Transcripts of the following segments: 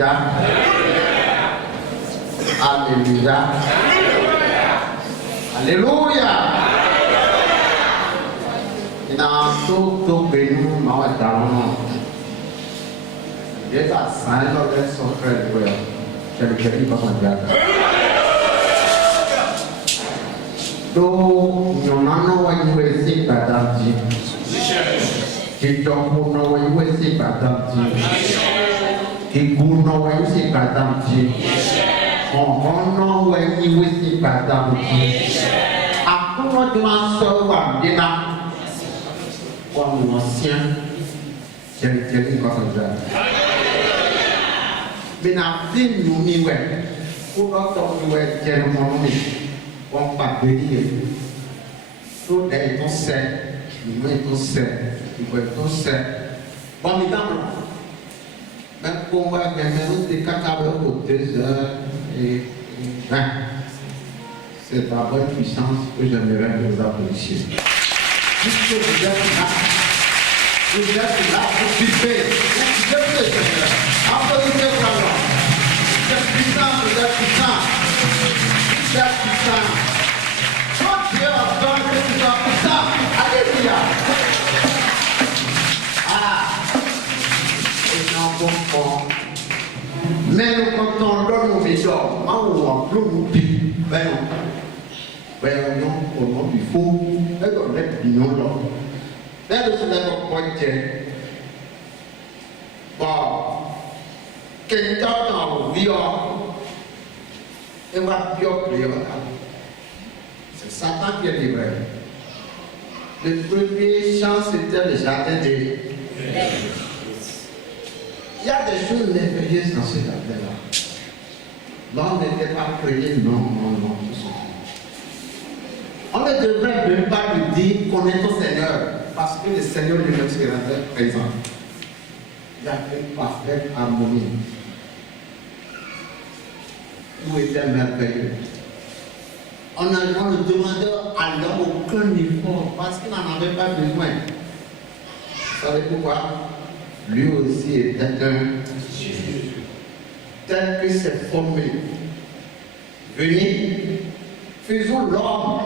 Alléluia. Alléluia. Alléluia. Il y a un tout béni, moi, dans Dieu t'a saint, l'autre son frère, je le dis pas mon Dieu. Donc, nous n'avons pas eu ici, madame Dieu. Qui tombe pour nous ici, madame Dieu. Qui goûte nous ici, madame Dieu. On nous ici, madame Dieu. À tout le monde, sauve, bien là. Comme ancien, je le dis pas comme ça. Mais la vie nous n'y est. Pour notre nous est tellement on pas bénir. Tout est ton sein, nous est ton sein, nous est ton sein. Bon, mesdames, même pour moi, nous des cacao pour 2 heures et 20. C'est la bonne puissance que j'aimerais vous applaudisser. Puisque vous êtes là pour vivre. Vous êtes le Seigneur. Applaudissez-vous alors. Vous êtes puissant, vous êtes puissant. Vous êtes puissant. Quand Dieu a besoin que tu sois puissant, alléluia. Et non, bon. Mais nous, quand on donne nos médors, on nous pille. Ben non. Ben non, au nom du faux, et on est non là. Là, nous sommes dans le point. Bon, quelqu'un dans le viol, et on va violer. C'est Satan qui est livré. Le premier chant, c'était le jardin des. Il y a des choses merveilleuses dans ce jardin-là. L'homme n'était pas créé, non. On ne devrait même pas lui dire qu'on est au Seigneur, parce que le Seigneur lui-même se rendait présent. Il y a une parfaite harmonie. Tout était merveilleux. On ne demandait à l'homme aucun effort, parce qu'il n'en avait pas besoin. Vous savez pourquoi? Lui aussi était un Jésus. Tel que c'est formé. Venez, faisons l'homme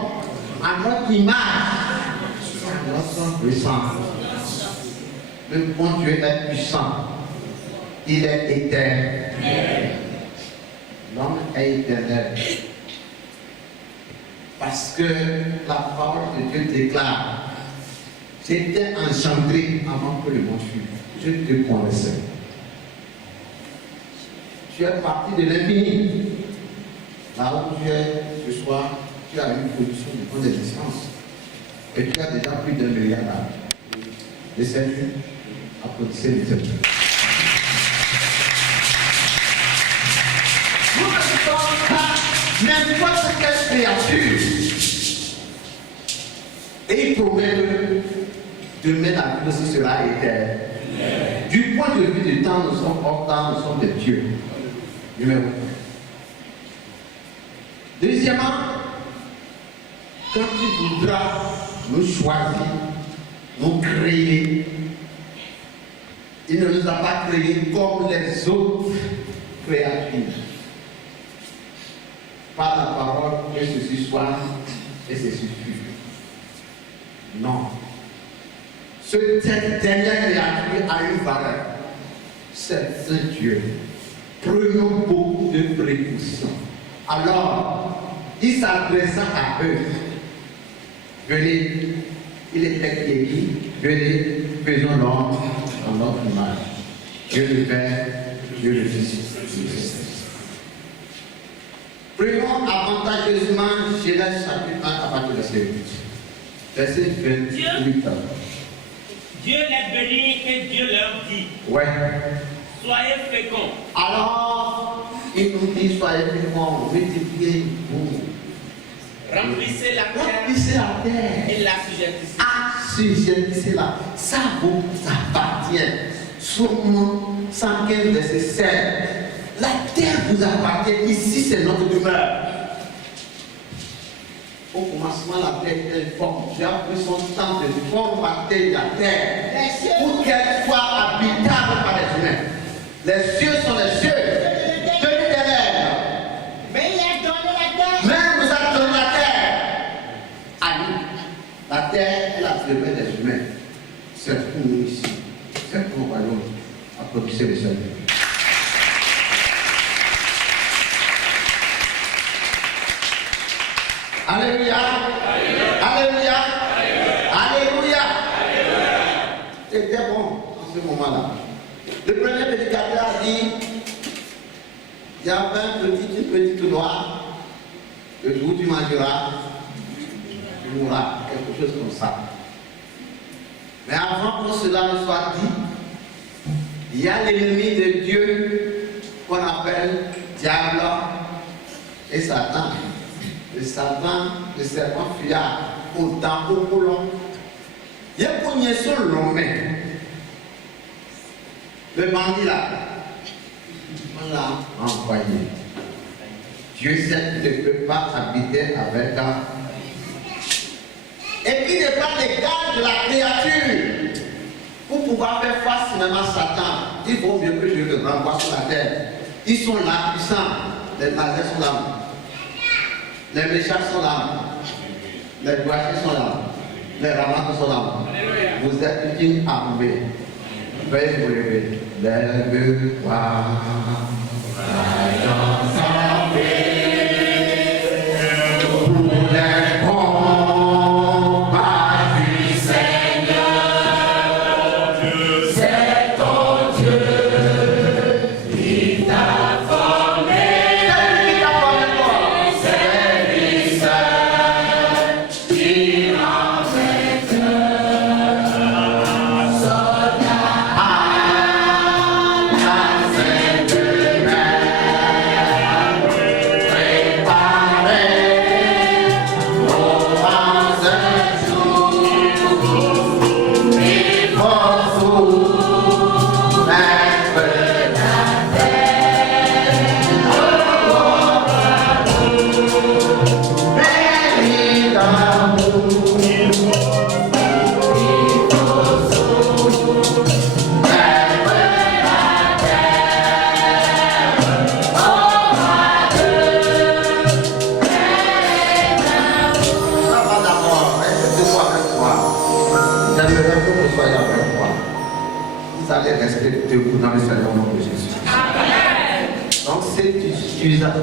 à notre image, à notre puissance. Le bon Dieu est puissant. Il est éternel. L'homme est éternel. Parce que la parole de Dieu déclare, j'étais engendré avant que le monde fût. Je te connaissais. Tu es parti de l'infini. Là où tu es ce soir, tu as une position de grande existence. Et tu as déjà plus d'1 milliard d'âmes. Les Seigneurs, applaudissez les Seigneurs. Nous ne sommes pas n'importe quelle créature. Et il promet que demain la vie aussi sera éternelle. Du point de vue du temps, nous sommes hors temps, nous sommes des dieux. Numéro 1. Deuxièmement, quand tu voudras nous choisir, nous créer, il ne nous a pas créés comme les autres créatures. Par la parole, que ceci soit et c'est suffit. Non. Cette dernière créature a une valeur. C'est un Dieu. Prenons beaucoup de précautions. Alors, il s'adressa à eux. Venez, il était écrit, venez, faisons l'homme dans notre image. Dieu le Père, Dieu le Fils. Prenons avantageusement Genèse chapitre 1 à partir de verset 8. Verset 28. Dieu les bénit et Dieu leur dit. Ouais. Soyez féconds. Alors, il nous dit soyez féconds, multipliez-vous. Remplissez la terre. Remplissez la terre. Et l'assujettissez. Assujettissez-la. Ça vous appartient. Somme 115 verset 7. La terre vous appartient. Ici, c'est notre demeure. Au commencement, la terre était forme. Dieu a pris son temps de formater la terre pour qu'elle soit habitable par les humains. Les cieux sont les cieux. demeure des humains. C'est pour nous ici. C'est pour le royaume. Applaudissez le Seigneur. Alléluia. Alléluia. Alléluia. C'était bon en ce moment-là. Le premier prédicateur a dit, il y avait une petite loi, le jour où tu mangeras, tu mourras, quelque chose comme ça. Mais avant que cela ne soit dit, il y a l'ennemi de Dieu qu'on appelle diable et Satan. Le Satan, le serpent fuyard, autant au colon. Il y a pour nier sur l'homme. Le bandit là, on l'a envoyé. Dieu sait qu'il ne peut pas habiter avec un. Et puis n'est pas l'égal de la créature. Pour pouvoir faire face même à Satan, il vaut mieux que je le renvoie sur la terre. Ils sont là, puissants. Les nazis sont là. Les méchants sont là. Les douachés sont là. Les ramats sont là. Vous êtes une armée. Veuillez vous lever. Lève-toi.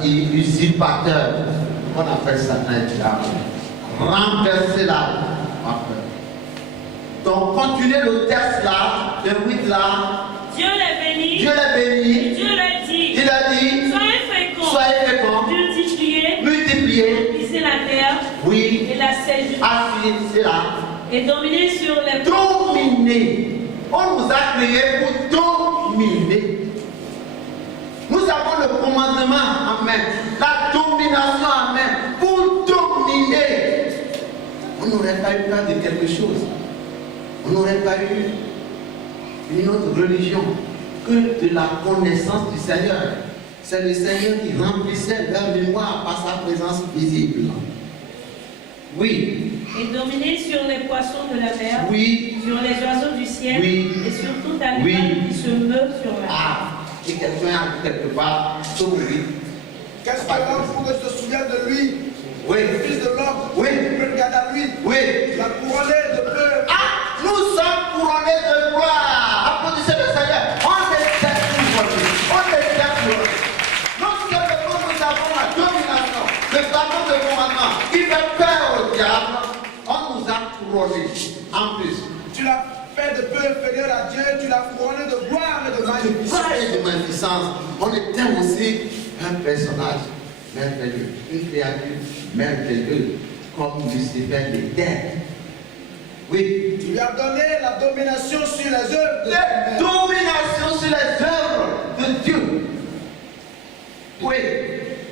Usurpateur, on appelle Satan et diable. Renversez-la. Donc, continuez le texte là, le 8 là. Dieu les bénit. Dieu les bénit. Dieu leur dit. Il a dit. Soyez féconds. Multipliez. Multipliez. Remplissez la terre. Oui. Et la saisissez. Asseyez-la. Et dominez sur les. Dominer. On nous a créés pour dominer. Nous avons le commandement en main, la domination en main pour dominer. On n'aurait pas eu peur de quelque chose. On n'aurait pas eu une autre religion que de la connaissance du Seigneur. C'est le Seigneur qui remplissait leur mémoire par sa présence visible. Oui. Et dominer sur les poissons de la mer. Oui. Sur les oiseaux du ciel. Oui. Et sur tout animal qui se meut sur la terre. Et quelqu'un a quelque part sauvé. Qu'est-ce que l'homme faut que je te souvienne de lui? Oui. Le fils de l'homme. Oui. Tu peux regarder à lui. Oui. La couronnée de peur. Ah, nous sommes couronnés de gloire. Applaudissez le Seigneur. On est tellement aujourd'hui. On est tellement. Non seulement nous avons la domination, le bâton de commandement qui fait peur au diable, on nous a couronnés. En plus, Tu l'as fait de peu inférieur à Dieu, tu l'as couronné de gloire et de magnificence. et de magnificence. On était aussi un personnage merveilleux, une créature merveilleuse, comme Lucifer l'était. Oui. Tu lui as donné la domination sur les œuvres de La Dieu. domination sur les œuvres de Dieu. Oui.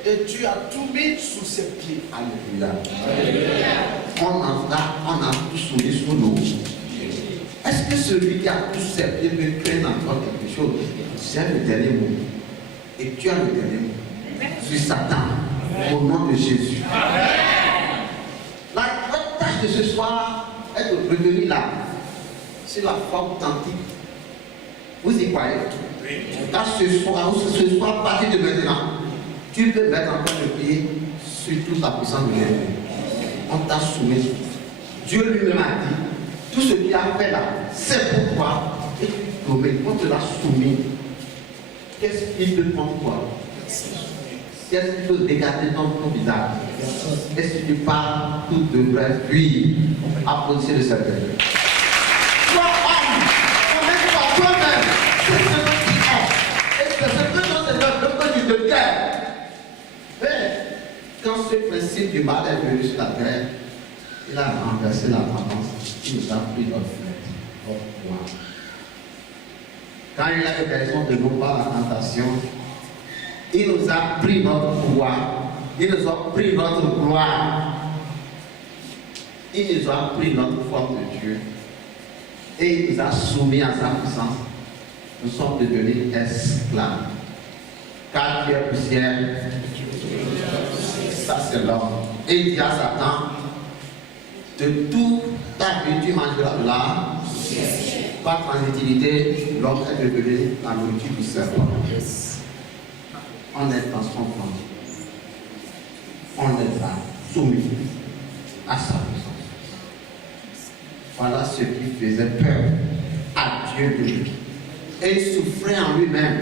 Et tu as tout mis sous ses pieds. Alléluia. On a tout soumis sous nous. Est-ce que celui qui a tous ses pieds peut créer encore quelque chose? C'est le dernier mot. Et tu as le dernier mot. Sur Satan. Au nom de Jésus. Votre tâche de ce soir est de revenir là. C'est la foi authentique. Vous y croyez? Là, ce soir, à partir de maintenant, tu peux mettre encore le pied sur toute la puissance de l'ennemi. On t'a soumis. Dieu lui-même a dit, Tout ce qu'il a fait là, c'est pour toi. Et tu promets, on te l'a soumis. Qu'est-ce qu'il te prend toi? Qu'est-ce qu'il peut dégager dans ton visage? Est-ce que tu parles, tout devrait fuir? Applaudissez le Seigneur. Toi, homme, promets-toi toi-même. C'est ce que tu es. Et c'est ce que ton Seigneur veut que tu te gagnes. Mais quand ce principe du mal est venu sur la terre, il a renversé la tendance. Il nous a pris notre fête, notre pouvoir. Quand il a eu raison de nous par la tentation, il nous a pris notre pouvoir, il nous a pris notre gloire, il nous a pris notre forme de Dieu et il nous a soumis à sa puissance. Nous sommes devenus esclaves. Car Dieu est poussière, ça c'est l'homme. Et il dit à Satan, de toute ta vie tu mangeras de là. Par transitivité, l'homme est devenu la nourriture du serpent. On est dans son plan. On est là, soumis à sa puissance. Voilà ce qui faisait peur à Dieu de lui. Et il souffrait en lui-même.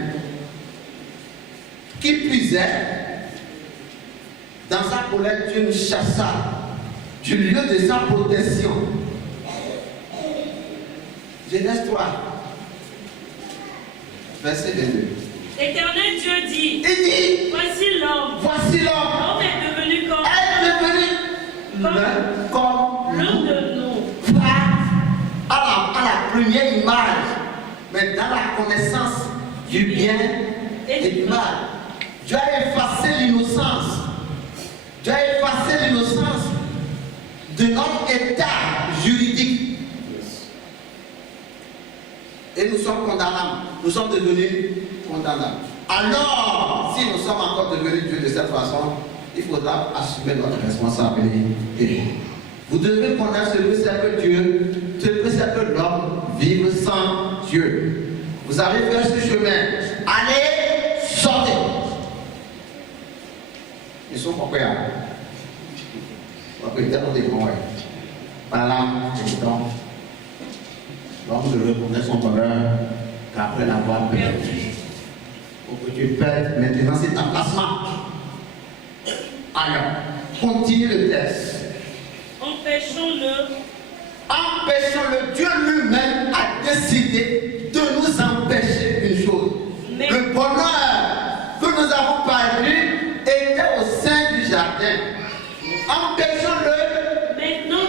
Qui puisait, dans sa colère, Dieu nous chassa du lieu de sa protection. Genèse 3, verset 22. L'Éternel Dieu dit, Il dit, voici l'homme. voici l'homme. L'homme est devenu comme L'un de nous. À la première image, mais dans la connaissance du bien et du mal. Dieu a effacé l'innocence. Dieu a effacé l'innocence de notre état juridique. Et nous sommes condamnables. Nous sommes devenus condamnables. Alors, si nous sommes encore devenus Dieu de cette façon, il faudra assumer notre responsabilité. Vous devez connaître ce que c'est que Dieu, ce que c'est que l'homme vivre sans Dieu. Vous avez fait ce chemin. Allez, sortez. Ils sont pas prêts. On peut être des bons. Par là, donc, l'homme ne reconnaît son bonheur qu'après l'avoir perdu. Pour que tu perdes maintenant, c'est ta placement. Alors, continue le texte. Empêchons-le. Empêchons-le. Dieu lui-même a décidé de nous empêcher une chose. Mais le bonheur que nous avons perdu était au sein du jardin. Empêchons-le maintenant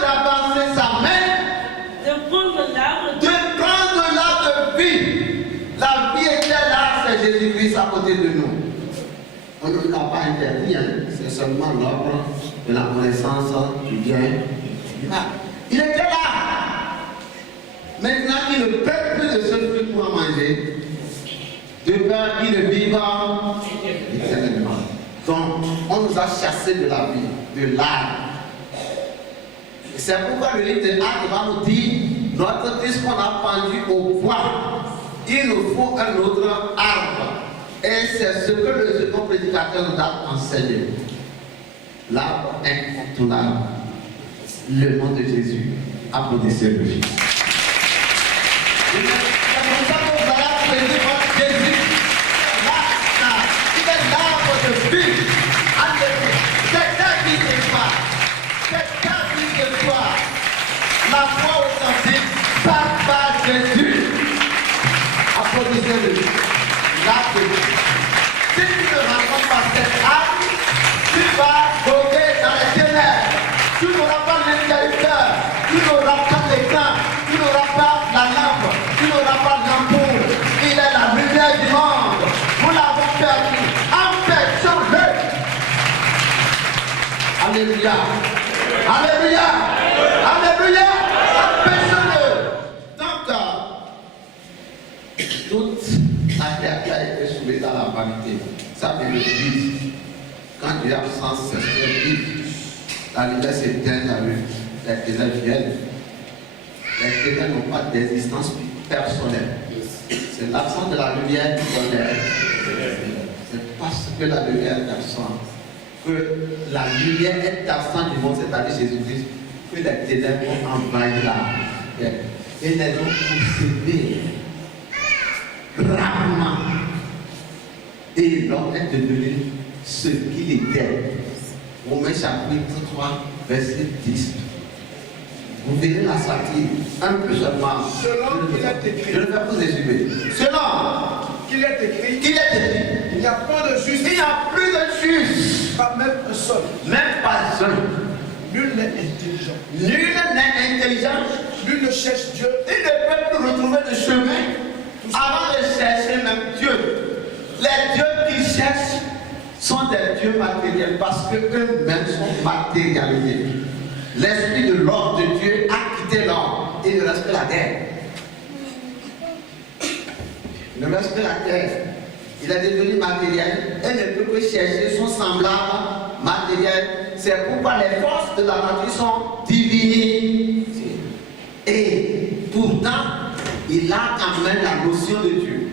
d'avancer sa main, de prendre l'arbre de vie. La vie était là, c'est Jésus-Christ à côté de nous. On ne l'a pas interdit, hein. C'est seulement l'arbre de la connaissance du bien et du mal. Il était là. Maintenant, il ne peut plus de ce fruit pour en manger, de peur qu'il ne vive éternellement. Donc, on nous a chassés de la vie, de l'arbre. C'est pourquoi le livre de Actes va nous dire, notre Christ qu'on a pendu au bois, il nous faut un autre arbre. Et c'est ce que le second prédicateur nous a enseigné. L'arbre incontournable. Le nom de Jésus. Applaudissez-le. C'est pour ça qu'on va prêcher votre Jésus. Il est l'arbre de vie. C'est ta vie de foi. C'est ta vie de foi. La foi authentique par Jésus. Applaudissez-le. L'arbre de vie. Si tu ne rencontres pas cette arbre, tu vas voguer dans les ténèbres. Tu n'auras pas l'interrupteur, tu n'auras pas l'écran, tu n'auras pas la lampe, tu n'auras pas l'ampoule. Il est la lumière du monde. Nous l'avons perdu. Empêchons-le. Alléluia. Alléluia. Alléluia. Empêchons-le. Donc, toute la créature a été soulevée dans la vanité. Ça veut dire le vide. Quand Dieu est absent, c'est le vide. La lumière s'éteint, les ténèbres viennent. Les ténèbres n'ont pas d'existence personnelle. C'est l'absence de la lumière qui donne c'est parce que la lumière est absente, que la lumière est absente du monde, c'est-à-dire Jésus-Christ, que les ténèbres ont envahi la terre et les ont possédés gravement. Et l'homme est devenu ce qu'il était. Romains chapitre 3, verset 10. Vous verrez la satire, un peu seulement. Selon qu'il est écrit. Je le fais vous exhumer. Selon Qu'il est écrit. qu'il est écrit, Il n'y a pas de juste. il n'y a plus de juste, Pas même un seul. même pas un. Nul n'est intelligent. Nul n'est intelligent. Nul ne cherche Dieu. Il ne peut plus retrouver de chemin avant de chercher même Dieu. Les dieux qu'ils cherchent sont des dieux matériels parce qu'eux-mêmes sont matérialisés. L'esprit de l'homme de Dieu a quitté l'homme et il ne reste que la terre. Il ne reste que la terre. Il est devenu matériel et ne peut que chercher son semblable matériel. C'est pourquoi les forces de la nature sont divinies. Et pourtant, il a quand même la notion de Dieu.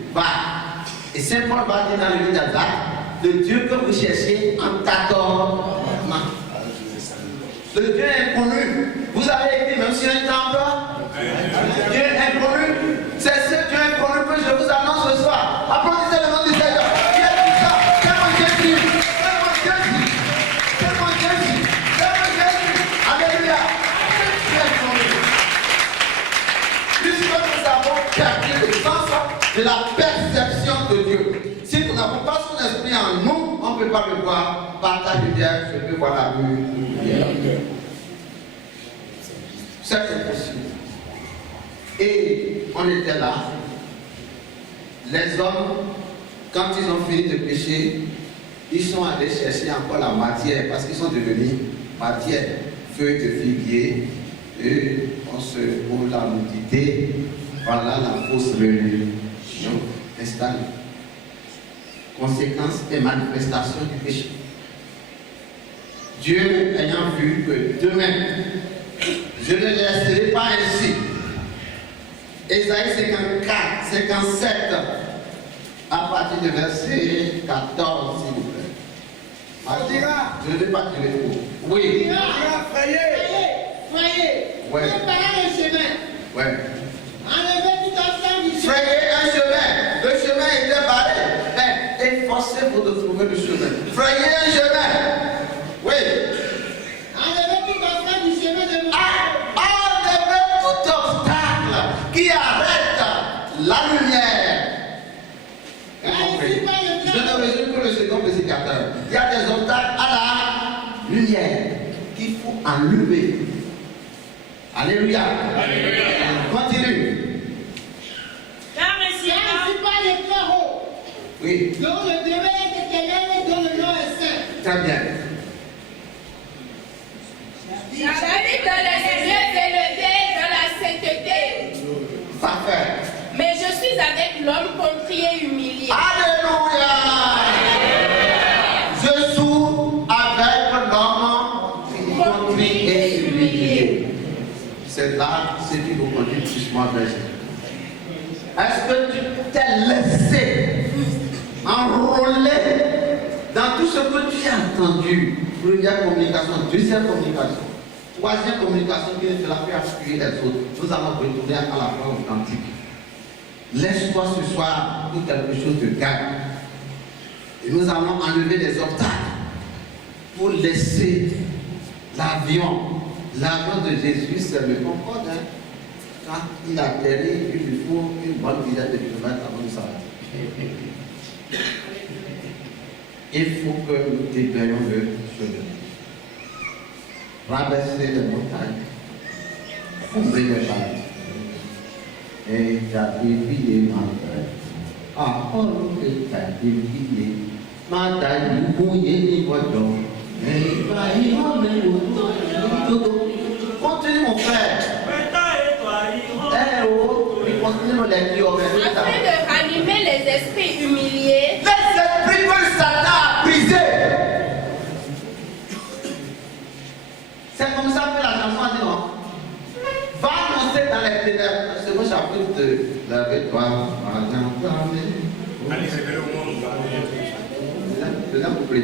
Et Saint Paul va dire dans le livre d'Actes, le Dieu que vous cherchez en 14 mains. Le Dieu inconnu. Vous avez écrit même sur un temple. Dieu inconnu. C'est ce Dieu inconnu que je vous annonce ce soir. Applaudissez le nom du Seigneur. Qui est tout ça? C'est mon Jésus. C'est mon Jésus. C'est mon Jésus. C'est mon Jésus. Alléluia. Dieu inconnu. Puisque nous avons perdu le sens de la perception de Dieu. Si nous n'avons pas son esprit en nous, on ne peut pas le voir. Par ta lumière, je peux voir la lumière. C'est impossible. Et on était là. Les hommes, quand ils ont fini de pécher, ils sont allés chercher encore la matière parce qu'ils sont devenus matière. Feuilles de figuier, et on se roule la nudité. Voilà la fausse religion installée. Conséquence et manifestation du péché. Dieu ayant vu que demain, je ne laisserai pas ainsi. Ésaïe 54, 57, à partir du verset 14, s'il vous plaît. On dira. Je ne vais pas tirer trop. Oui. On dira frayer. Ouais. Préparez le chemin. Ouais. Enlevez tout obstacle du chemin. Frayez un chemin. Le chemin était barré. Mais efforcez-vous de trouver le chemin. Frayez un chemin. Oui. Enlevez tout obstacle du chemin de mon Enlevez tout obstacle qui arrête la lumière. Je ne résume que le second prédicateur. Il y a des obstacles à la lumière qu'il faut enlever. Alléluia. Alléluia. Continue. Car ainsi Ainsi parle pas les frères Oui, dont le demeure est éternel et dont le nom est saint. très bien. J'habite dans les lieux élevés, dans la sainteté. Parfait. Mais je suis avec l'homme contrit et humilié. Alléluia. Je suis avec l'homme contrit et humilié. C'est là ce qui vous conduit justement vers Jésus. Est-ce que tu t'es laissé enrôler dans tout ce que tu as entendu? Première communication, deuxième communication, troisième communication qui ne te l'a fait appuyer les autres. Nous allons retourner à la foi authentique. Laisse-toi ce soir pour quelque chose de gagne. Et nous allons enlever les obstacles pour laisser l'avion. L'avion de Jésus, c'est le Concorde. Quand il atterrit, il lui faut une bonne dizaine de kilomètres avant de s'arrêter. Il faut que nous déplayions le chemin. Traverser les montagnes, combler les vallées. Et t'as dévié ma terre. Ah, oh, t'as dévié ma taille, mouillé, ni voyons. Et pas y continue, mon frère. Eh oh, il continue nos lectures. Afin de ranimer les esprits humiliés. Les esprits que Satan a brisés. C'est comme ça que la chanson a dit non. Va annoncer dans les ténèbres. C'est mon chapitre 2. Lève-toi, Allez, révélez au monde. deuxième couplet.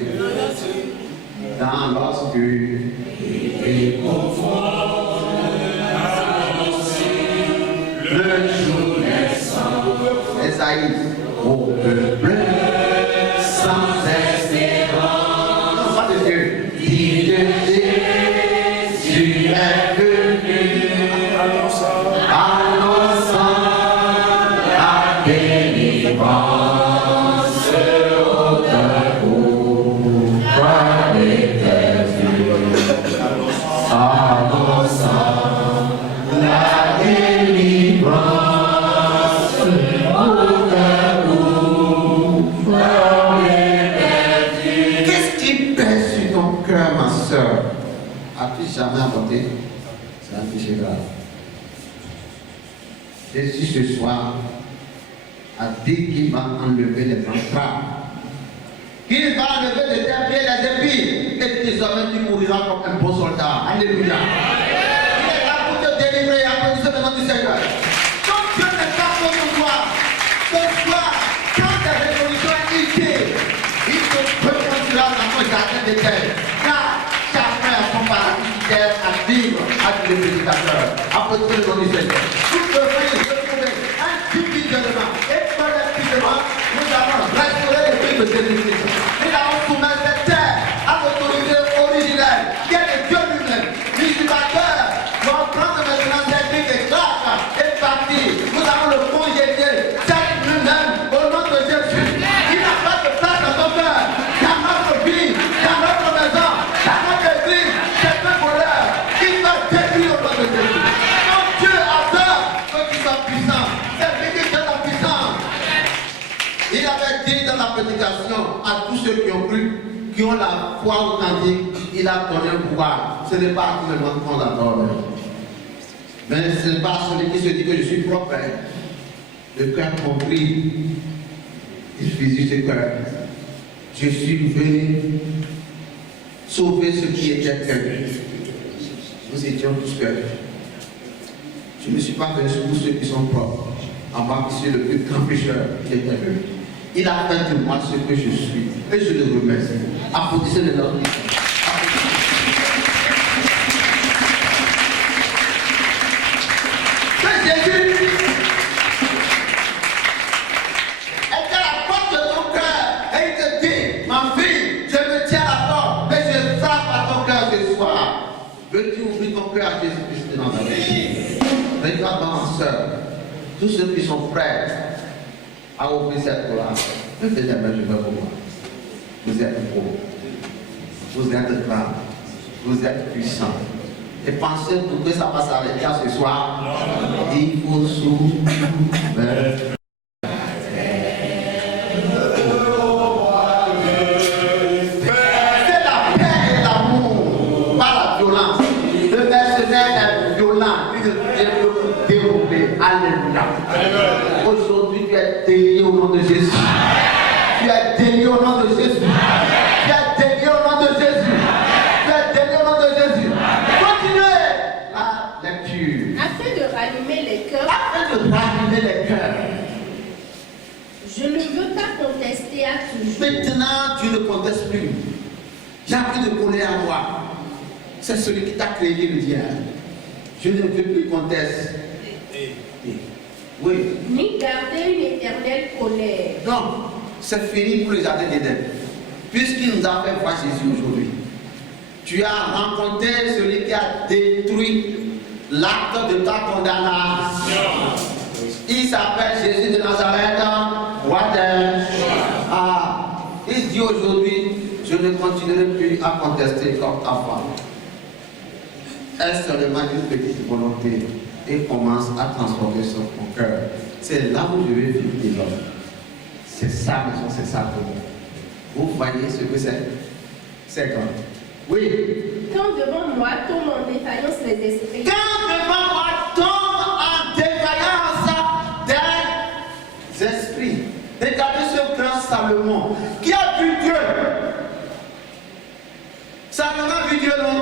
Dans l'obscur et confort. le jour naissant. Esaïe, au peuple sans espérance. Non, pas de Dieu. Dit de Jésus est venu, annonçant la délivrance. Jamais apporté, c'est un péché grave. Jésus ce soir a dit qu'il va enlever les entraves, qu'il va enlever les derniers, les épis, et désormais tu mourras comme un bon soldat. Alléluia. Il est là pour te délivrer, applaudissez le nom du Seigneur. Donc Dieu n'est pas contre toi. Ce soir, quand ta révolution est ici, il te reconduira dans ton jardin d'éternel. Car chacun a son paradis à vivre avec le prédicateur. Applaudissez le nom du Seigneur. Vous devez retrouver individuellement et collectivement, nous allons restaurer les vies de Jésus-Christ. Nous allons soumettre cette terre à l'autorité originelle qui est le Dieu lui-même. L'utilisateur doit prendre maintenant cette vie de grâce et partir. Nous allons le congédier. C'est lui-même au nom de Jésus. Il n'a pas de place dans ton cœur, dans notre vie, dans notre maison, dans notre église. C'est un voleur. Il va détruire au nom de Jésus. Donc Dieu adore ceux qui sont puissants. C'est lui qui donne la puissance. Il avait dit dans la prédication à tous ceux qui ont cru, qui ont la foi authentique, il a donné un pouvoir. Ce n'est pas à tout le monde qu'on l'adore. Mais ce n'est pas celui qui se dit que je suis prophète. Le cœur compris. Il faisait ce cœur. Je suis venu sauver ce qui était perdu. Nous étions tous perdus. Je ne suis pas venu sur tous ceux qui sont propres. En moi, qui suis le plus grand pécheur qui est venu. Il a fait de moi ce que je suis. Et je le remercie. Applaudissez le nom. C'est Jésus. Elle est à la porte de ton cœur. Et il te dit, ma fille, je me tiens à la porte. Mais je frappe à ton cœur ce soir. Veux-tu ouvrir ton cœur à Jésus-Christ dans ta vie? Regarde ma soeur. Tous ceux qui sont prêts à ouvrir cette gloire, levez les mains, je veux vous voir. Vous êtes beau, vous êtes grand, vous êtes puissant. Et pensez pour que ça va s'arrêter à ce soir. Il faut s'ouvrir. Aujourd'hui, tu es délié au nom de Jésus. Tu es délié au nom de Jésus. Tu es délié au nom de Jésus. Tu es délié au nom de Jésus. Continuez la lecture. Afin de rallumer les cœurs. Afin de rallumer les cœurs. Je ne veux pas contester à toujours. Maintenant, tu ne contestes plus. J'ai appris de colère à moi. C'est celui qui t'a créé qui le dit. Je ne veux plus contester. Oui. Ni garder une éternelle colère. Non, c'est fini pour le jardin d'Éden. Puisqu'il nous a fait voir Jésus aujourd'hui. Tu as rencontré celui qui a détruit l'acte de ta condamnation. Il s'appelle Jésus de Nazareth, roi des. Il dit aujourd'hui, je ne continuerai plus à contester comme ta femme. Est seulement une petite volonté et commence à transformer son cœur. C'est là où je vais vivre des hommes. C'est ça, maison, c'est ça pour moi. Vous voyez ce que c'est? C'est grand. Oui. Quand devant moi tombent en défaillance les esprits. Quand devant moi tombent en défaillance des esprits. Regardez ce grand Salomon qui a vu Dieu. Salomon a vu Dieu, non?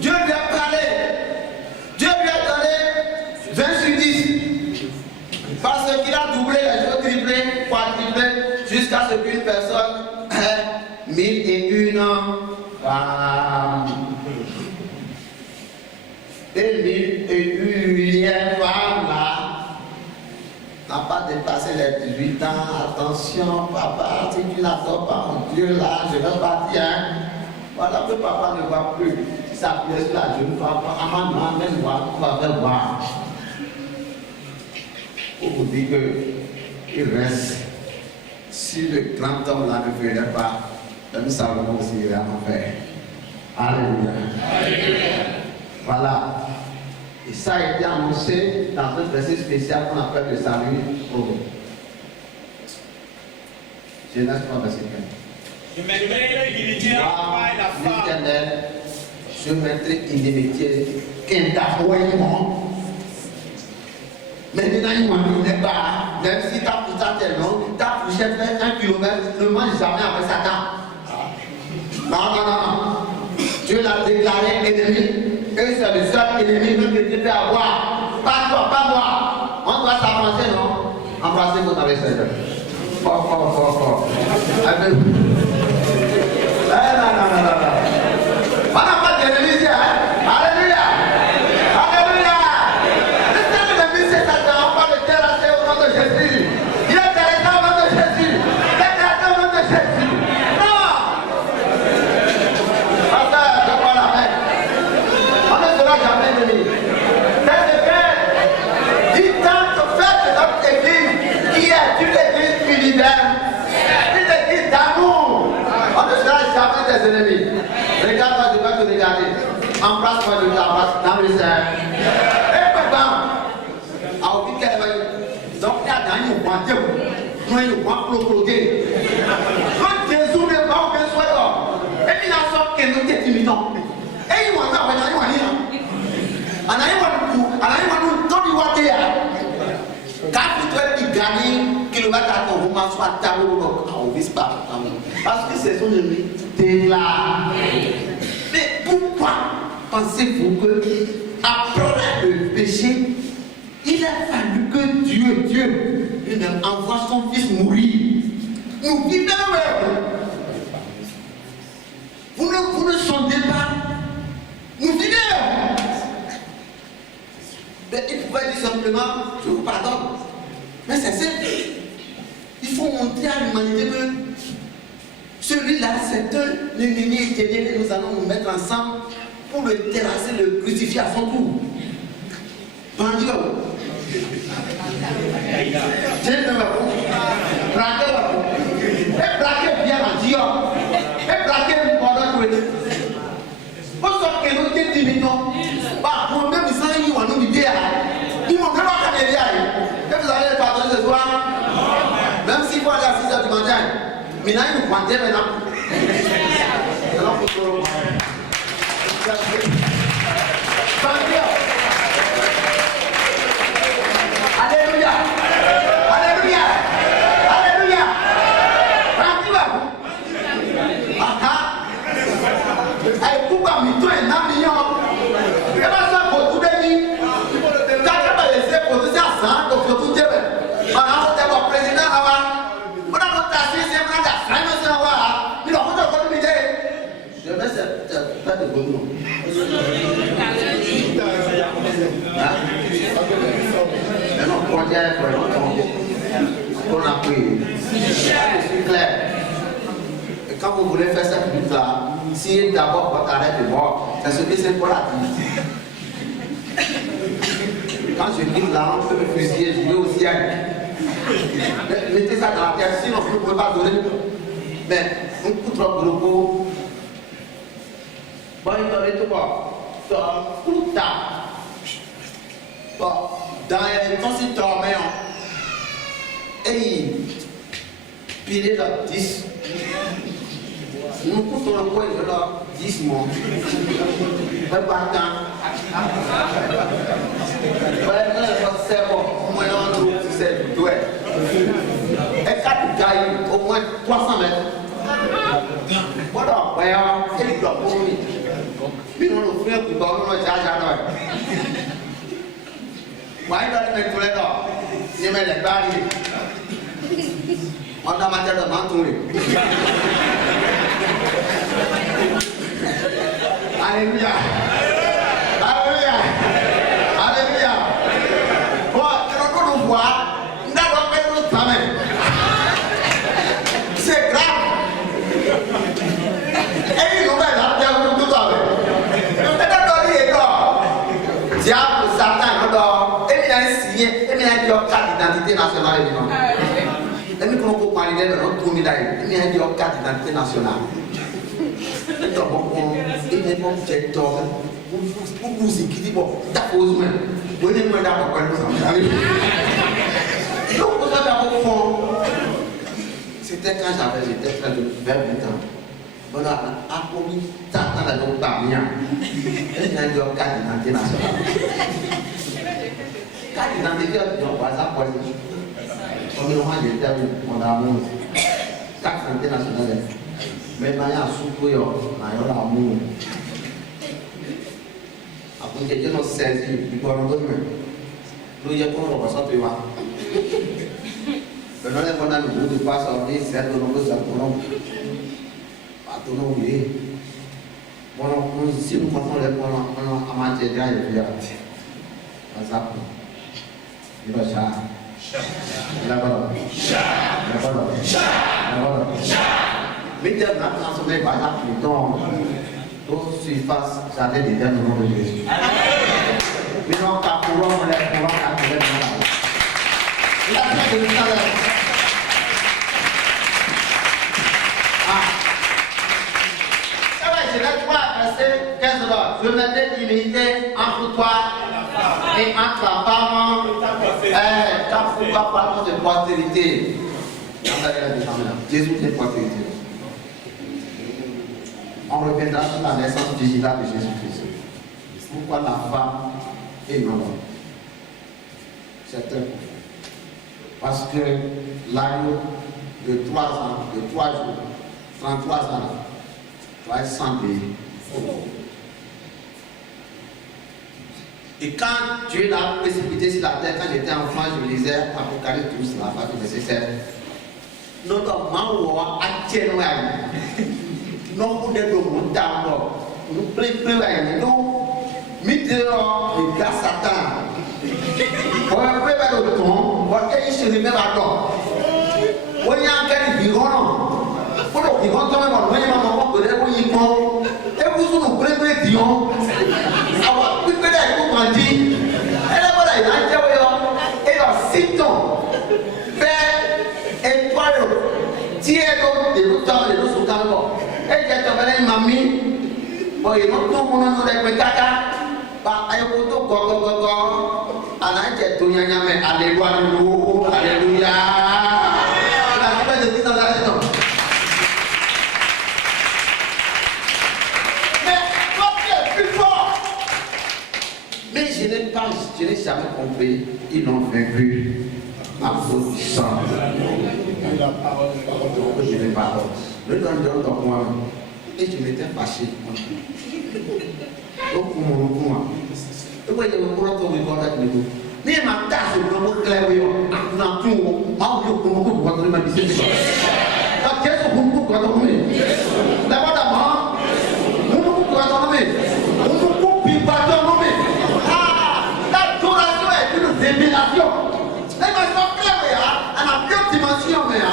Dieu lui a parlé. Dieu lui a donné 20 sur 10. Parce qu'il a doublé les choses, triplé, quadruplé, jusqu'à ce qu'une personne ait 1001 femmes. Et 1001 femmes là, attention, papa, si tu n'attends pas mon Dieu là, je vais partir. Hein. Voilà que papa ne voit plus. Si ça plaît sur la jeune femme, maman, même voir, on va faire voir. Pour vous dire qu'il reste. Si le grand homme là ne ferait pas, même Salomon aussi irait en enfer. Alléluia. Voilà. Et ça a été annoncé dans un verset spécial qu'on appelle le salut au Genèse 3, verset 15. Je mettrai l'unité entre moi et la femme. L'Éternel, je mettrai inimitié qu'interroyement. Maintenant, il ne n'est pas, même si ta fourchette est longue, ta fourchette fait 1 kilomètre, ne mange jamais avec Satan. Non. Dieu l'a déclaré ennemi. Et c'est le seul ennemi que tu peux avoir. Pas toi, pas moi. On doit s'avancer, non? Embrassez votre adversaire. Fort. Alléluia. On n'a pas d'ennemi ici, hein? Alléluia. L'ennemi, c'est Satan. On va le terrasser au nom de Jésus. Il est terrassé au nom de Jésus. Il est terrassé au nom de Jésus. Non. Pasteur, je vois la main. On ne sera jamais ennemi. C'est le Père. Il tente de faire de notre église qui est une église fidèle, une église d'amour. On ne sera jamais des ennemis. Regarde-moi, je vais te regarder. Embrasse-moi, je t'embrasse dans le sein. Et papa, au week-end, donc il y a dans une boîte, nous une boîte cloquée. Quand Jésus n'est pas au bien soir, et puis il a sorti que nous étions timidants. Et il m'a dit, on a eu un lien. On a eu un temps de voir derrière. Quand tu dois gagner kilomètre à ton moment, soit à au Vispa. Parce que c'est son ennemi. T'es là. Mais pourquoi pensez-vous que après le péché, il a fallu que Dieu envoie son fils mourir? Nous vivons avec vous ne sondez pas. Nous vivons. Mais il pouvait dire simplement, je vous pardonne. Mais c'est simple. Il faut montrer à l'humanité que celui-là, c'est un ennemi éternel et nous allons nous mettre ensemble pour le terrasser, le crucifier à son tour. Bandit, Dieu ne va pas. Braquez bien bandit. Et braquez pendant que vous sortez que nous sommes diminuants. Pour même ça, ils vont nous dire. Ils vont vraiment faire des liens. Et vous allez le pardonner ce soir. Même s'il faut aller à 6h du matin. Maintenant, ils nous pointent maintenant. Alors, il faut le Alléluia. Alléluia. Alléluia. Ay kuba mito e na million. E ba sa ko tu de ni. Ta ka ba le se ko tu sa san ko tu je be. Ana o te ba president awa. Bona ko ta si se na da san no se awa. Mi lo ko ko mi de. Je vais se pas de bon nom. Mais non, on dirait qu'on a pris. C'est clair. Et quand vous voulez faire cette lutte-là, si d'abord votre arrêt de mort, c'est ce que c'est pour la vie. Quand je quitte là, on peut me fusiller, je vais au ciel. Mettez ça dans la terre, sinon vous ne pouvez pas donner. Mais un coup trop gros. Bon, il t'en est tout bon. Tout tard. Bon, dans les consignes dormants, et pilé dans 10. Nous coûtons le coin de là 10 mois. Pas de temps. C'est bon. Au moins, on trouve c'est doué. Et 4 gailles, au moins 300 mètres. Voilà, voyons, il doit mourir. Puis on le fait pour qu'on le charge à nous. Moi, je vais mettre tous les dents. Je mets les barils. On a matière de menton. Alléluia. Alléluia. Alléluia. Bon, tu nous vois, nous avons fait notre famille. nationale. Et nous avons parlé de notre médaille. Il y a une carte d'identité nationale. Donc, il y a un jet d'or. Vous qui dit, bon, d'accord, vous avez moins d'accord pour nous. Donc, vous avez au fond. C'était quand j'étais très de vers 20 ans. Voilà, à combien de temps dans la langue parmière, il y a une carte d'identité nationale. Carte d'identité, on va ça pour lui. Comme nous avons dit, on a amour. Carte d'identité nationale. Mais il y a un souffle, il y a un amour. Après, quelqu'un nous saisit, il doit nous donner. Nous y avons un ressort de voir. Maintenant, on a le goût de passer en vie, c'est de nombreux autonomes. Autonomes, oui. Bon, si nous comptons les points en matière de vie, ça. Il va ça. Là-bas. Mais il y a un sommet, par exemple, le temps, toute surface, ça allait déjà au nom de Jésus. Mais non, car pour on les courants, car pour les courants. Il a fait de tout à l'heure. Je vais verset 15 là. Je mettais l'immunité entre toi et entre la femme. Quand vous parlez de postérité, Jésus est postérité. On reviendra sur la naissance digitale de Jésus-Christ. Pourquoi la femme est non l'homme? C'est très important. Parce que l'agneau de 3 ans, de 3 jours, 33 ans, va être sans pays. Et quand Dieu l'a précipité sur la terre, quand j'étais enfant, je lisais Apocalypse 12, la partie nécessaire. Notre maman a tenu à nous. Nous avons des montagnes. Nous plaisons à nous. Nous avons des Satan. On va faire le temps. On va faire se remettre à temps. On y a un cas de viron. Pour le vivant, quand même, on va y avoir un peu de temps. Et vous nous prenez Dion. Alors, vous pouvez être grandi. Et là, voilà, il y a un et dans 6 ans, faire étoile, tirer l'autre de l'autre temps, de l'autre temps. Et j'ai trouvé une mamie. Bon, il y a tout le monde dans les caca. Bah, il y a beaucoup de gogo. Alors, j'ai tout le monde, mais alléluia. Alléluia. La vie de 10 ans, la raison. Mais je n'ai jamais compris. Ils l'ont vaincu à cause du sang. Je n'ai pas. Le temps dans moi. Et je m'étais fâché. Donc, pour mon moi. Et moi, je me prends comme une bonne avec nous. Mais ma tasse, je me clair, oui, en tout, ma vie, pour mon coup, pour ma vie. Donc, qu'est-ce que vous me dites? D'abord, vous me dites, révélation. Les maisons claires, elle a plusieurs dimensions, mais elle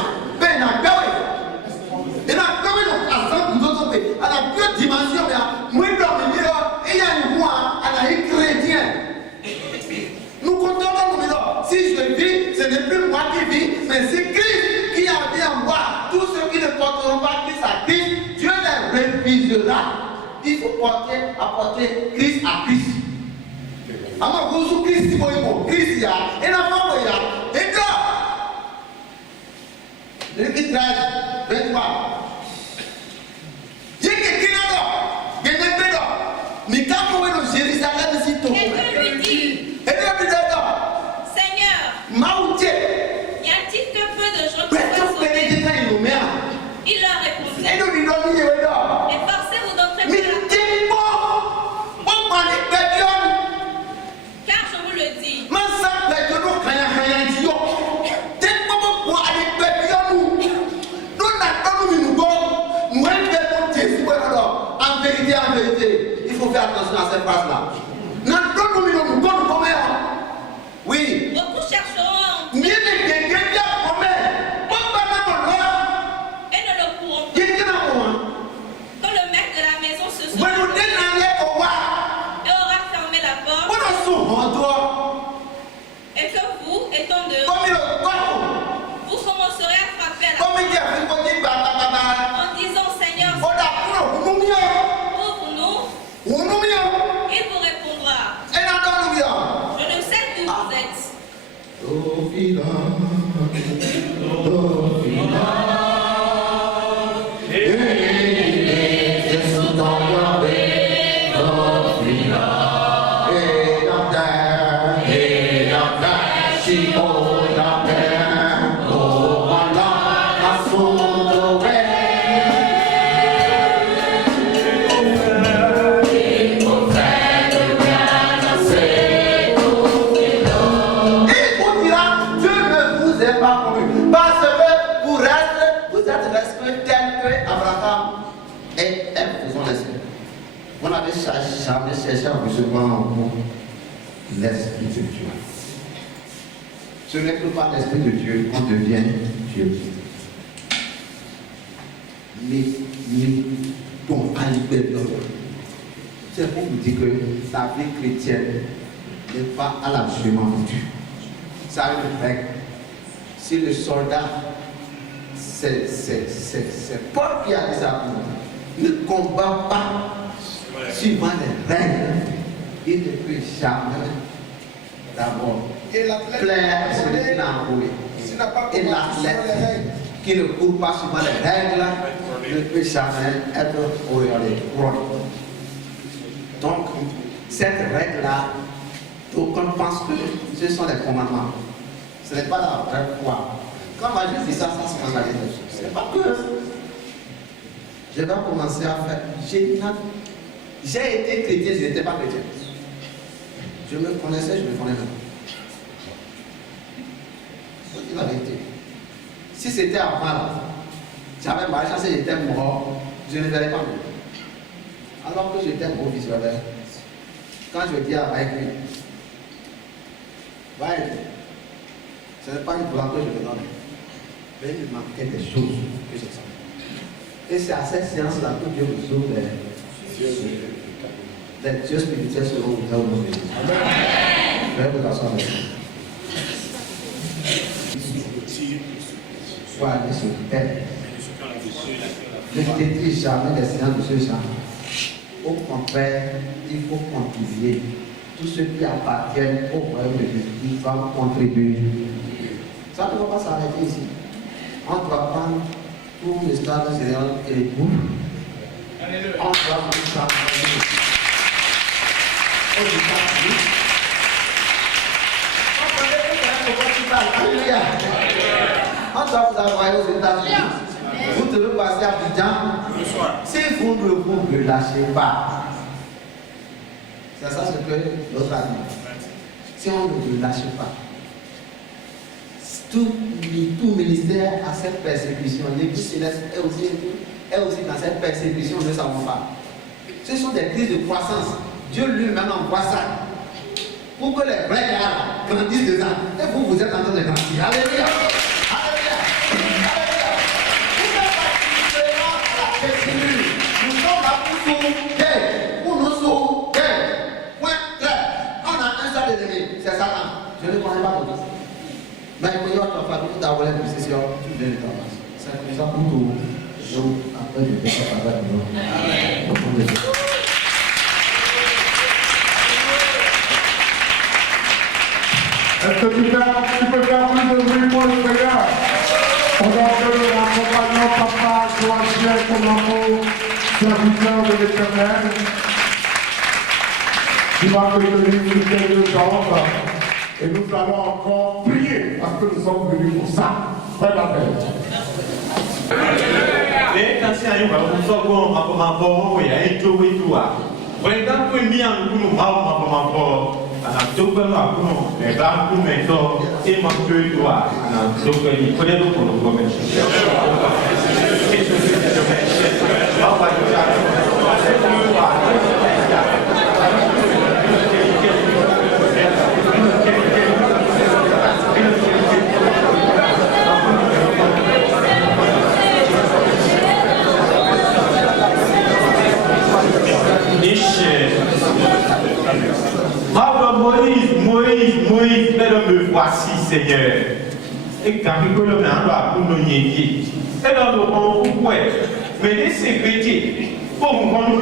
a plusieurs dimensions, mais moi, il y a une voix, elle a une chrétien. Nous comptons dans le milieu. Si je vis, ce n'est plus moi qui vis, mais c'est Christ qui a mis en moi. Tous ceux qui ne porteront pas Christ à Christ, Dieu les révisera. Il faut apporter Christ à Christ. Alors, vous Christ, Christ, il y a, et la femme, il y a, et là, le 13, 23. J'ai quelqu'un là, il y a un peu là, mais quand vous êtes au Jérusalem, c'est tout. Et Dieu lui dit, Et Dieu lui dit, Seigneur, Maouté, y a-t-il que peu de gens qui mais soient tu fais des sauvés? détails, il nous met. Il leur Et répondait, nous lui donnons, il est là. efforcez-vous d'entrer Mais par la porte, t'es bon, on prend les pépions. car je vous le dis, Mais ça, pépions, rien, Dieu. T'es bon pour aller pépions, nous. Nous n'attendons nous, nous répétons Jésus, alors, en vérité, il faut faire attention à cette phrase-là. N'attendons nous, comment? Oui. beaucoup chercheront Mais quelqu'un qui a promis, on va dans le roi. et ne le pourront pas. Quelqu'un a promis. Quand le maître de la maison se Vous nous sera dénigrer au roi. et aura fermé la porte, On a souvent toi. et que vous, étant dehors, Comme il est roi. Ou nous mieux. Il vous répondra. Et non, nous mieux. Je ne sais d'où vous êtes. Jamais cherché à recevoir en vous l'Esprit de Dieu. Ce n'est que par l'Esprit de Dieu qu'on devient Dieu. Mais ton alibé, c'est pour vous dire que la vie chrétienne n'est pas à l'absolument de Dieu. Ça a une règle. Si le soldat, c'est Paul qui a dit ça, ne combat pas suivant les règles, il ne peut jamais d'abord plaire à celui qui l'a envoyé. Et l'athlète qui ne court pas suivant les règles ne peut jamais être auréolé. Donc, cette règle-là, on pense que ce sont les commandements. Ce n'est pas la vraie foi. Quand moi je dis ça, ça scandalise les choses. Ce n'est pas que je vais commencer à faire. J'ai été chrétien, je n'étais pas chrétien. Je me connaissais, je me connais même. Je dis la vérité. Si c'était avant là, j'avais ma chance et j'étais mort, je ne verrais pas mourir. Alors que j'étais mort visionnaire, quand je dis à Maïkri, va aider. Ce n'est pas une volonté que je me donne, mais il me manquait des choses que je sens. Et c'est à cette séance-là que Dieu nous ouvre les dieux spirituels seront ouverts au nom de Jésus. Amen. Vous asseoir maintenant. Sois allé sur terre. Ne détruis jamais les séances de ce genre. Au contraire, il faut contribuer. Tous ceux qui appartiennent au royaume de Jésus, ils vont contribuer. Ça ne va pas s'arrêter ici. On doit prendre tout le stade céréales et les boules. On doit tout ça. Alléluia. On doit vous envoyer aux États-Unis. Vous devez passer à Abidjan. Si vous ne vous relâchez pas, c'est ça ce que l'autre a dit. Si on ne vous relâche pas, tout ministère a cette persécution. L'Église céleste est aussi dans cette persécution, nous ne savons pas. Ce sont des crises de croissance. Dieu lui-même envoie ça pour que les vrais gars grandissent dedans. Et vous, vous êtes en train de grandir. Alléluia. Alléluia. Alléluia. Vous n'êtes pas différents à la persécution. Nous sommes là pour sauver. Pour nous sauver. Point clair. On a un seul ennemi. C'est Satan. Je ne connais pas d'autres. Mais il y a une famille qui a volé une possession. Tu viens de t'en c'est comme ça pour tout. Donc, après, je vais faire avec nous. Amen. Est-ce que tu peux faire plus de bruit pour le Seigneur? Pendant que l'accompagnant papa Joachim comme amour, serviteur de l'Éternel, tu vas te tenir sur tes deux jambes et nous allons encore prier parce que nous sommes venus pour ça. Fais la paix. Les anciens, ils vont vous sortir en rapport à Etoa. Vous avez tant que mis en nous, ana dɔgba ma kunu ɛba kunu ɛtɔ ema tɔe do a ana dɔgba yi kɔdɛ do kɔnɔ gɔmɛ awa yi a Moïse, mais me voici, Seigneur. Et quand il peut le mettre à pour nous nier. Et dans le monde, ouais. Mais les sécurités, pour vous prendre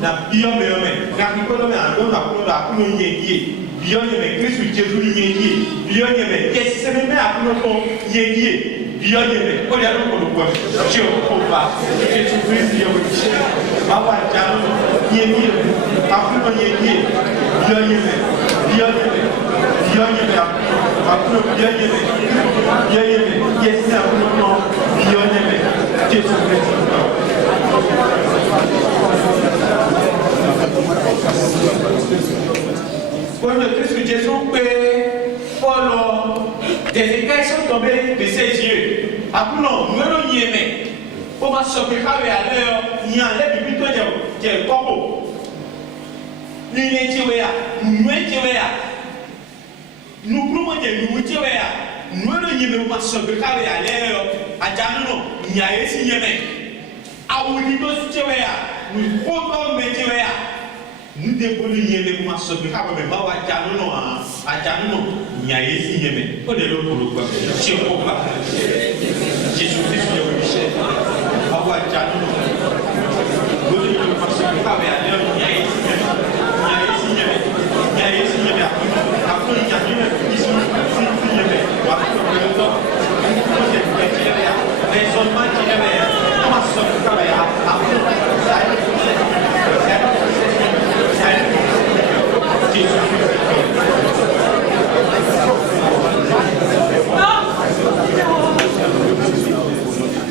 na bio mais na ko do me ando na ko da ko yeye bio mais Christ Jésus yeye bio mais qu'est-ce que c'est même à ko yeye bio mais ko ya ko do ko je ko ba Jésus Christ yo ba wa ja no yeye a ko yeye bio mais a ko yeye qu'est-ce que c'est ko bio mais Jésus Christ. Quand le Christ Jésus des écailles sont tombées de ses yeux. Après, nous allons y aimer. Pour ma soeur, à l'heure, il y a un lait de butin qui est corbeau. Nous pouvons nous allons y aimer. Ma soeur, à l'heure, à Janino, il y a ici y aimer. À Oulido, nous pouvons mettre. Nous devons y aimer pour ma soeur, mais à Janino, il y a ici y aimer. On est là pour le quoi. Jésus-Christ, il y a eu Michel. À Janino, nous devons ma soeur, mais à l'heure, il y a ici y aimer. Il y a ici y aimer. Après, il y a une ici y aimer. Après, raisonnement qui est comment ça se travaille après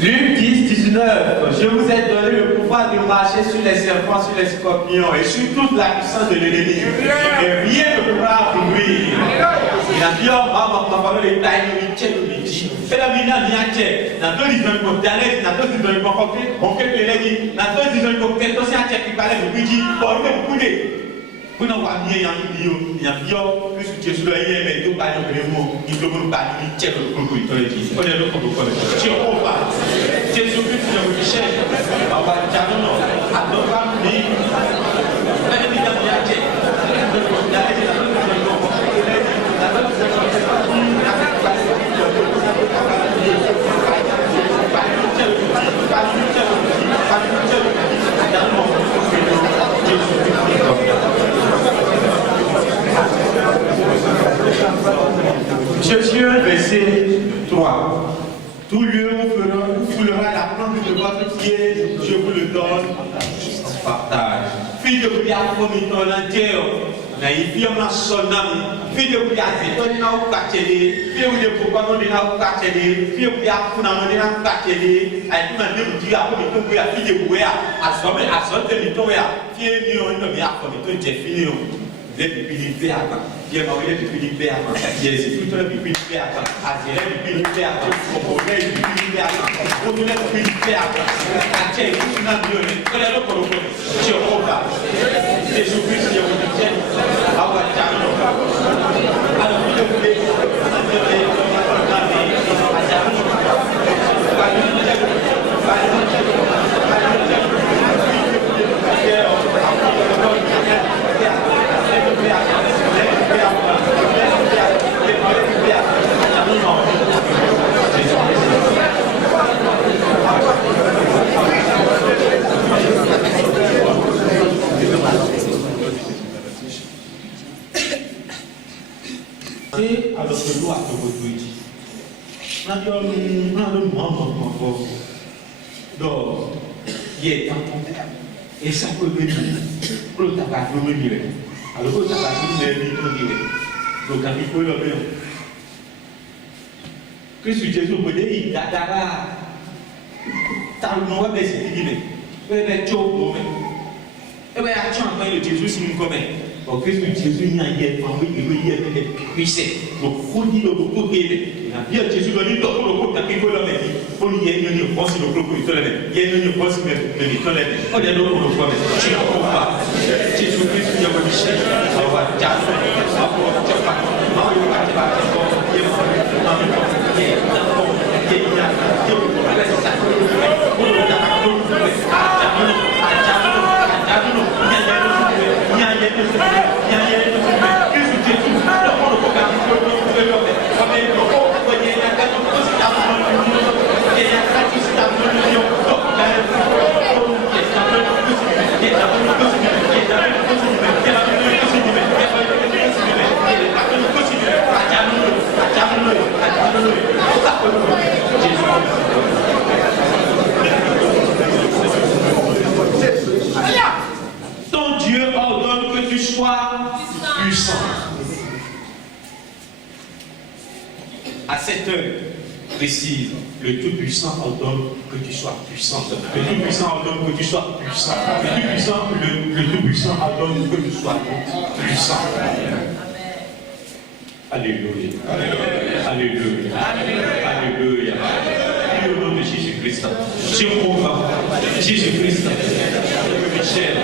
Luc 10, 19. Je vous ai donné le pouvoir de marcher sur les serpents, sur les scorpions et sur toute la puissance de l'ennemi. Et rien ne pourra vous nuire. Il a dit, ma parole est taille, et la mina vient tchè, na deux disons qu'on t'allait, na deux disons qu'on coquet, on fait les ladies, na deux disons qu'on fait aussi un tchè qui parlait de Biji, pour le couler. Vous n'en voyez rien, il y a bio, plus que Jésus l'a yé, mais tout pas de mots, il faut nous parler, il tchè le coucou, il te le dit. On est là pour nous connaître. Tu es au pas. Jésus Christ, il y a eu Michel, on va dire non, à nos femmes, mais, elle est bien tchè. Jésus, verset 3. Tout lieu où foulera la plante de votre pied, je vous le donne. Partage. Fille de Bouya, comme il t'en entier. Na ifi na sonam fi de buya to ni na u kateli fi de popa no ni na u kateli fi buya kuna no ni na u kateli ai kuna de buya ko mi to buya fi de buya asome mi to ya fi ni o no mi akọ mi to je fi ni o le pipi pe aka je ma le pipi pe aka je si tu le pipi pe aka a je le pipi pe aka ko le pipi pe aka ko le pipi pe aka a je ku na mi o ni ko le ko ko je o ba Jésus Christ je vous dis awa jano ala mi de be alors que nous avons votre donc, il est et ça peut venir pour le tabac de venir. Alors que le tabac de venir, donc il faut le faire. Christ Jésus peut dire, il a d'ara. Tant que nous avons essayé de dire, il y a des choses. Et bien, à chaque fois, Jésus, c'est une commune. Au Christ Jésus, il y a des puissants. Donc, il dit le beaucoup qui est. Il y a Jésus, il dit le beaucoup qui est. On y est, il y a une pensée de beaucoup qui est. Il y a une pensée de beaucoup qui est. On est là pour le voir. Tu ne comprends pas. Jésus Christ, il y a un Michel. On va dire, sois puissant. À cette heure précise, le Tout-Puissant ordonne que tu sois puissant. Le Tout-Puissant ordonne que tu sois puissant. Le Tout-Puissant ordonne que tu sois puissant. Alléluia. Alléluia. Alléluia. Au nom de Jésus-Christ. Jéhovah. Jésus-Christ. Michel.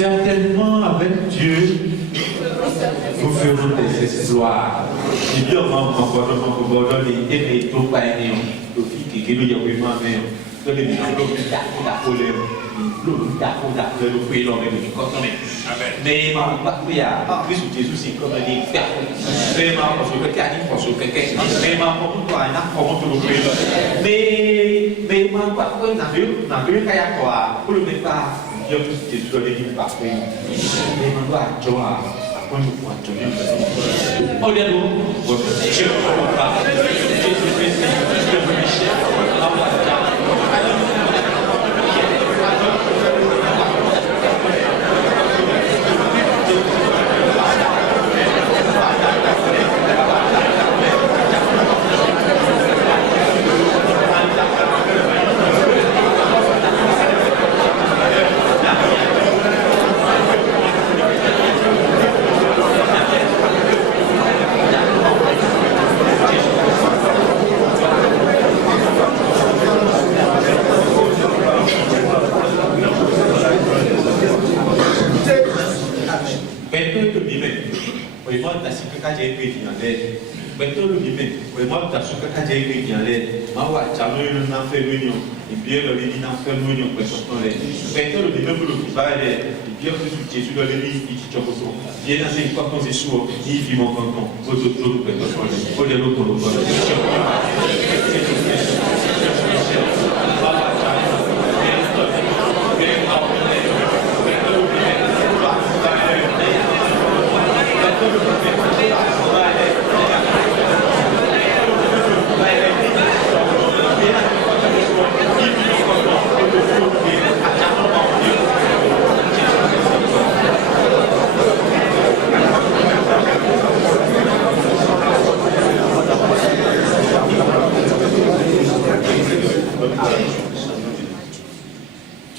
Certainement avec Dieu, vous ferez des exploits. Si Dieu m'a donné des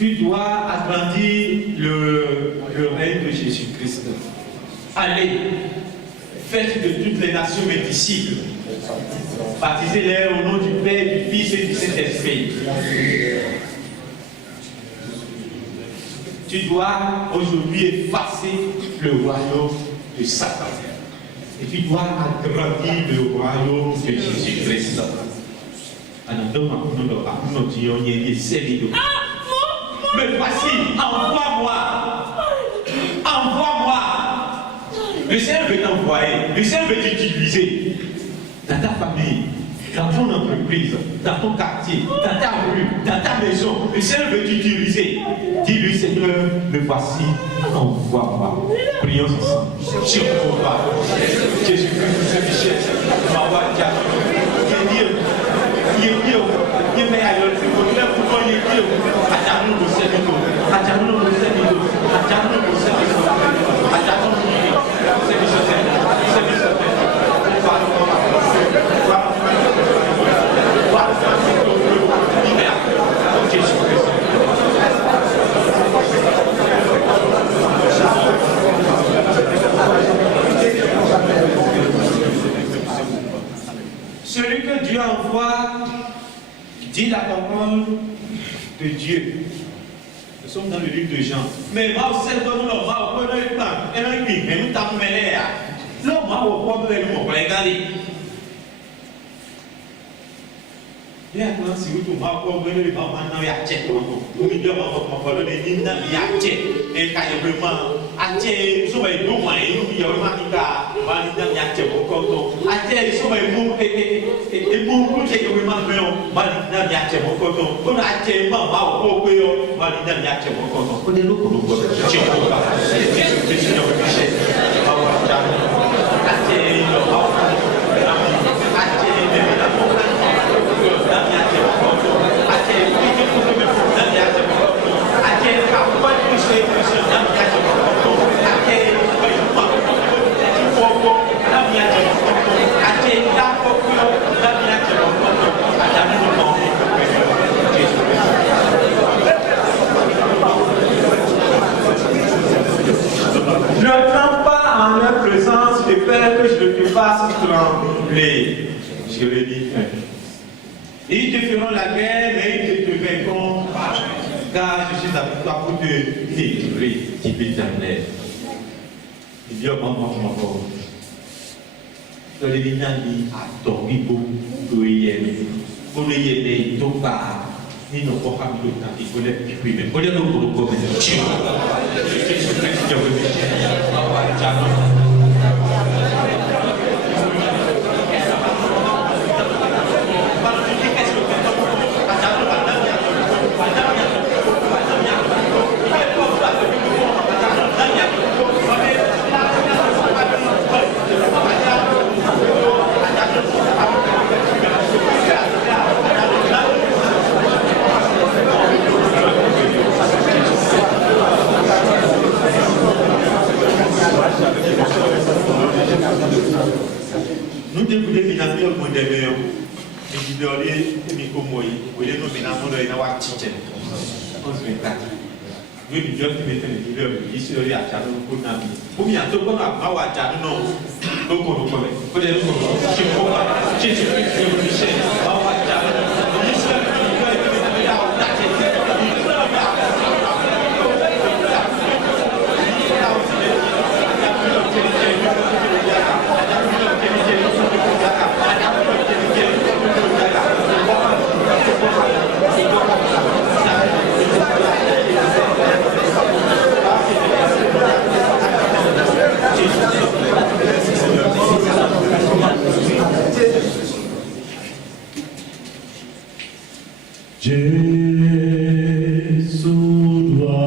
Tu dois agrandir le règne de Jésus-Christ. Allez, faites de toutes les nations mes disciples. Baptisez-les au nom du Père, du Fils et du Saint-Esprit. Tu dois aujourd'hui effacer le royaume de Satan. Et tu dois agrandir le royaume de Jésus-Christ. Me voici, envoie-moi. Envoie-moi. Le Seigneur veut t'envoyer. Le Seigneur veut t'utiliser. Dans ta famille, dans ton entreprise, dans ton quartier, dans ta rue, dans ta maison. Le Seigneur veut t'utiliser. Dis-lui, Seigneur, me voici, envoie-moi. Prions ensemble. Jéhovah, Jésus-Christ, Saint-Michel, celui que Dieu envoie dit la parole de Dieu. Nous sommes dans le livre de Jean. Mais moi, c'est comme nous, moi, on peut le prendre. Et nous, mais nous t'avons mené à. Non, moi, on peut le prendre. Regardez. Bien, quand si vous trouvez un peu de temps, il y a un check. Vous me dites, on va faire le dîner, il y a un check. Et quand il y a vraiment. Ache so mai do mai no ya ma ika ba ni na ya che ko to. Ache so mai mu mu ku che ko ma me o ba ni na ya che ko to. Ko na ache ma ba o ko yo ba ni na ya che ko to. Ko ne lu ko che ko ba. Che no ko che. Ba wa ta. Ache no ba. Ache ne na ko na. Na ya che ko to. Ache ku che ko me na ya che ko to. Ache ka ko ku che na ya che ko to. Je ne tremble pas en leur présence de peur que je ne te fasse trembler. Je le dis. Ils te feront la guerre, mais ils ne te vaincront pas. Car je suis avec toi pour te délivrer, dit l'Éternel. Il dit, oh maman, dans les lignes, à ton ribo, pour y aller. Pour y aller, tout part. Ni non pas comme le temps, il faut les priver. Pour les nous, pour le Dieu. Nous devons définir le modèle de l'idéologie et de l'Ikomoï. Nous devons définir le modèle de l'Ouachiche. On se met là. Nous devons définir le modèle de l'idéologie à Tchadou pour Nami. Pour bien, tout le monde a un Tchadou, non. Donc, on le connaît. Pour les autres, je ne sais pas. Je ne sais pas. Je ne sais pas.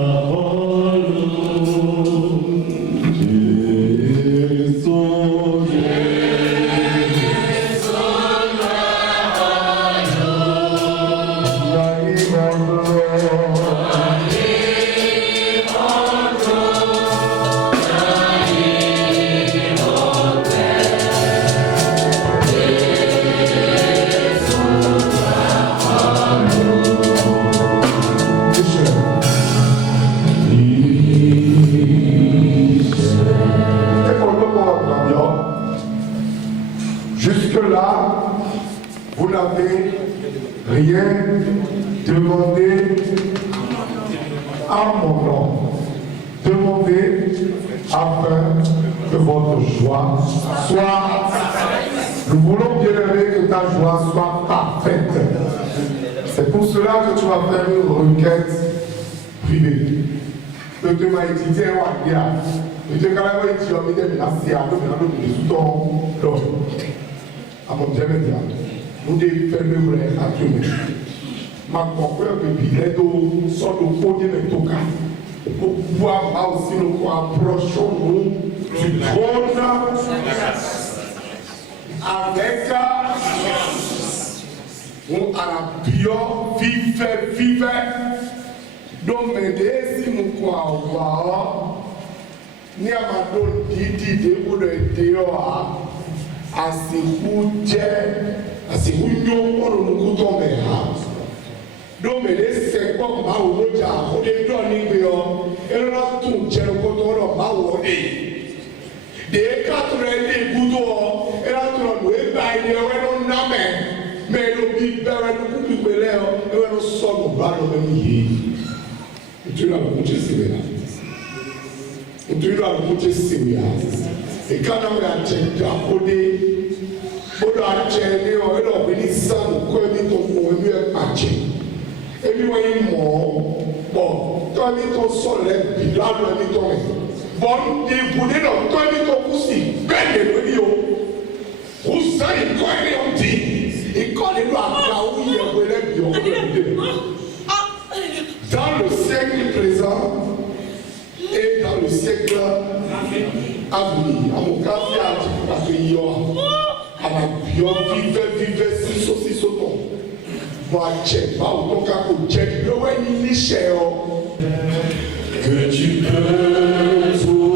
Jusque-là, vous n'avez rien demandé à mon nom. Demandez afin que votre joie soit... Nous voulons bien aimer que ta joie soit parfaite. C'est pour cela que tu vas faire une requête privée. Que tu m'as dit, tiens, on va dire. Et tu as dit, tu as mis des menaces, tu as mis des menaces. À mon Dieu, nous devons faire le vrai à Dieu. Ma confrère de Bilet, sort de podium et tout cas. Pour pouvoir aussi nous approchons du trône avec nous arabions vive. Donc, si nous croyons, nous avons dit pour le dehors. Asiku nyɔnkpɔ ɖo nukutɔ me hã ɖo me ɖe se kpɔ mawu ɖo dza o ɖe ɖɔ nigbe yɔ elɔna tu dze kɔtɔ ɖɔ mawu ɖe ɖe kato ɖe ɖe gudo ela to ɖɔ no eba yi ɖe wɛ ɖo name me ɖo bi bɛ wɛ ɖo kuku gbe lɛ yɔ ewɛ ɖo sɔ no ba ɖo me mi yi ŋutsu ɖo alukutse si me la ŋutsu ɖo alukutse si me la. Et quand on a checké à côté, on a checké, on a venu ça, on a mis ton premier match. Et puis, on est mort. Bon, quand on a mis ton soleil, puis là, on a mis ton. Bon, il voulait dans toi et ton coussi. Ben de l'eau. Vous savez quoi il dit? Et quand les lois Kaoui et Wele dans le siècle présent et dans le siècle à venir, à mon cas, il y a à ma bio, vive, si sauton. Moi, je pas autant qu'à côté, le ouais, il est cher. Que tu peux tout.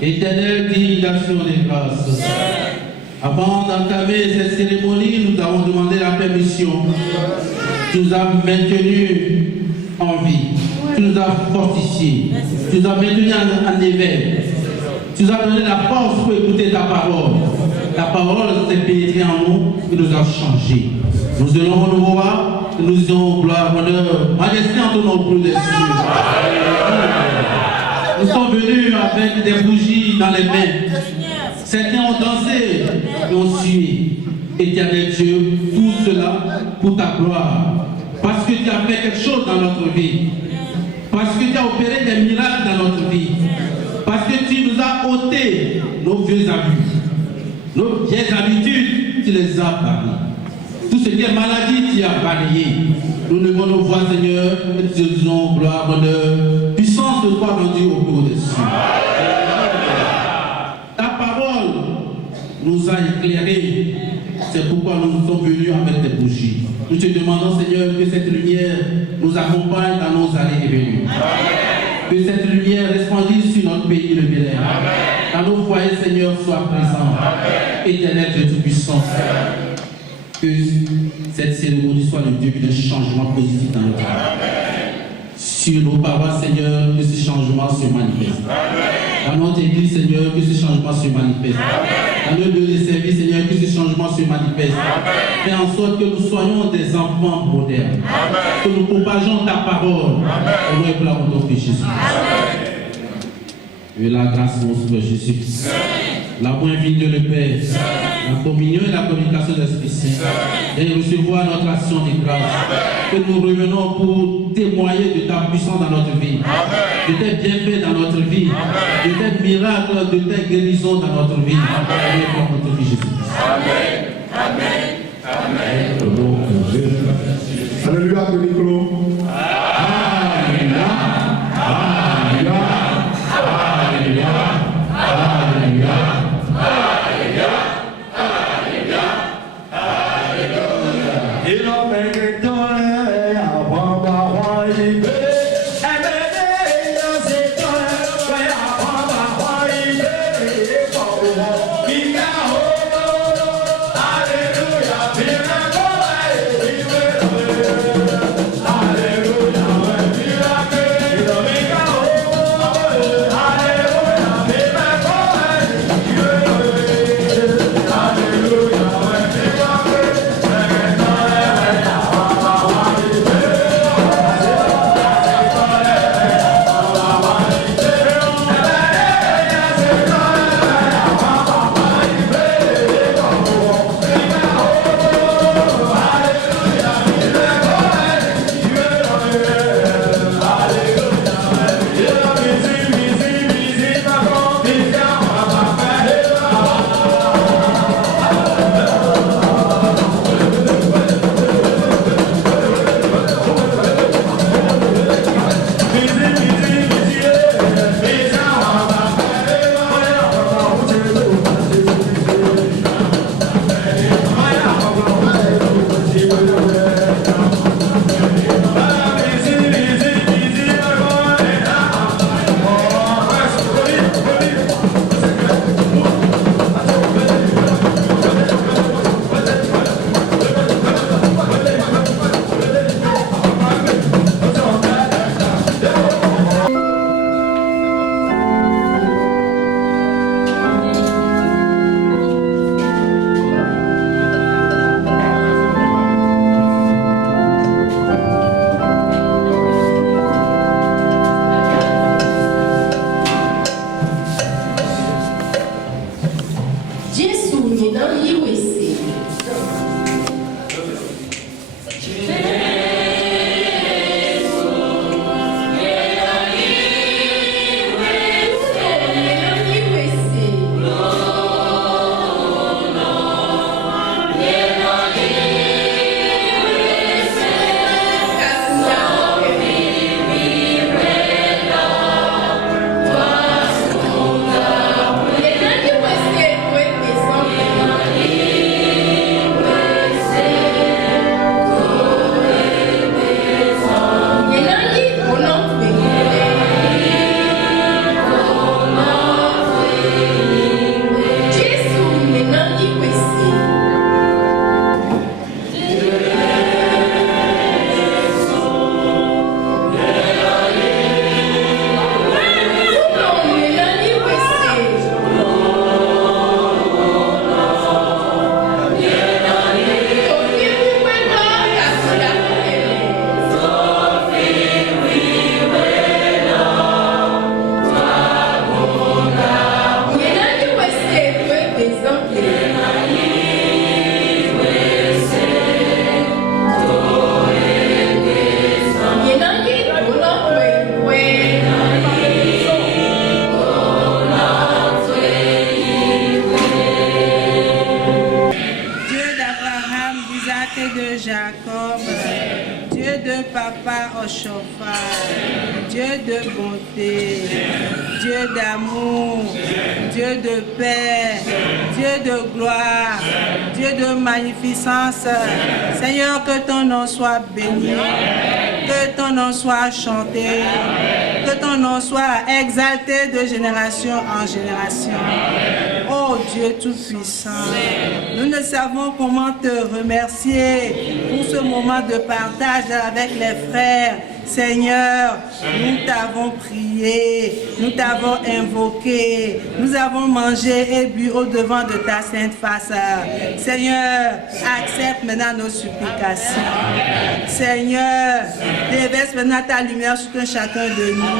Éternel, digne d'action des grâces. Avant d'entamer cette cérémonie, nous avons demandé la permission. Tu nous as maintenus en vie. Tu nous as fortifiés. Tu nous as maintenus en éveil. Tu nous as donné la force pour écouter ta parole. Ta parole s'est pénétrée en nous et nous a changés. Nous allons renouveler, nous disons gloire, honneur, majesté en ton nom pour les cieux. Nous sommes venus avec des bougies dans les mains. Certains ont dansé et ont suivi. Éternel Dieu, tout cela pour ta gloire. Parce que tu as fait quelque chose dans notre vie. Parce que tu as opéré des miracles dans notre vie. Parce que tu nous as ôté nos vieux abus. Nos vieilles habitudes, tu les as bannis. Tout ce qui est maladie, tu as balayé. Nous levons nos voix, Seigneur, et te disons gloire, honneur, puissance de toi rendue au plus haut des cieux. Ta parole nous a éclairés. C'est pourquoi nous sommes venus avec des bougies. Nous te demandons, Seigneur, que cette lumière nous accompagne dans nos allées et venues. Que cette lumière resplendisse sur notre pays, le Bénin. Dans nos foyers, Seigneur, soit présent. Éternel Dieu Tout-Puissant. Que cette cérémonie soit le début d'un changement positif dans notre vie. Sur nos parois, Seigneur, que ce changement se manifeste. Dans notre église, Seigneur, que ce changement se manifeste. Dans nos lieux de service, Seigneur, que ce changement se manifeste. Fais en sorte que nous soyons des enfants modernes. Que nous propageons ta parole. Au nom et pour la honte de Jésus. Et la grâce de mon Sauveur Jésus. La bonne vie de le Père, la communion et la communication de l'Esprit Saint, et recevoir notre action de grâce, que nous revenons pour témoigner de ta puissance dans notre vie, de tes bienfaits dans notre vie, de tes miracles, de tes guérisons dans notre vie, et pour notre vie Jésus. Amen. Alléluia, Nicolas. Alléluia. Alléluia. Alléluia. Alléluia. Thank you. Papa au chauffage, Dieu de bonté, Dieu d'amour, Dieu de paix, Dieu de gloire, Dieu de magnificence. Seigneur, que ton nom soit béni, que ton nom soit chanté, que ton nom soit exalté de génération en génération. Oh Dieu Tout-Puissant, nous ne savons comment te remercier pour ce moment de partage avec les frères. Seigneur, nous t'avons prié, nous t'avons invoqué, nous avons mangé et bu au devant de ta sainte face. Seigneur, accepte maintenant nos supplications. Seigneur, déverse maintenant ta lumière sur chacun de nous.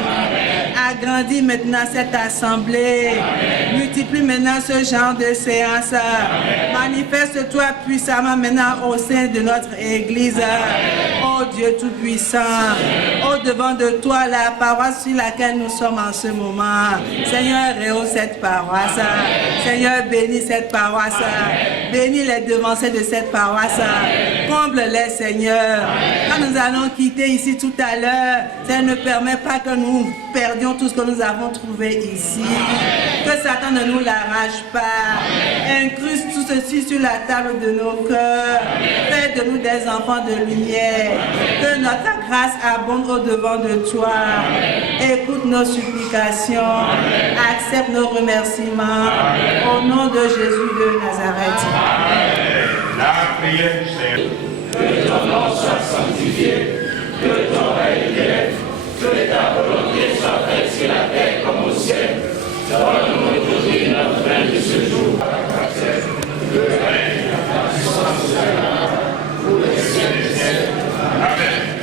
Agrandis maintenant cette assemblée. Multiplie maintenant ce genre de séance. Manifeste-toi puissamment maintenant au sein de notre Église. Oh Dieu Tout-Puissant, au devant de toi, la paroisse sur laquelle nous sommes en ce moment. Seigneur, rehausse cette paroisse. Seigneur, bénis cette paroisse. Bénis les devanciers de cette paroisse. Comble-les, Seigneur. Quand nous allons quitter ici tout à l'heure, ça ne permet pas que nous perdions tout ce que nous avons trouvé ici. Que Satan ne nous l'arrache pas. Incruste tout ceci sur la table de nos cœurs. Fais de nous des enfants de lumière. Que notre grâce abonde au devant de toi. Écoute nos supplications. Accepte nos remerciements. Au nom de Jésus de Nazareth. La prière du Seigneur. Que ton nom soit sanctifié, que ton règne vienne, que ta volonté soit faite sur la terre comme au ciel. Donne-nous aujourd'hui notre pain de ce jour. Le règne, la puissance, pour les siècles des siècles. Amen.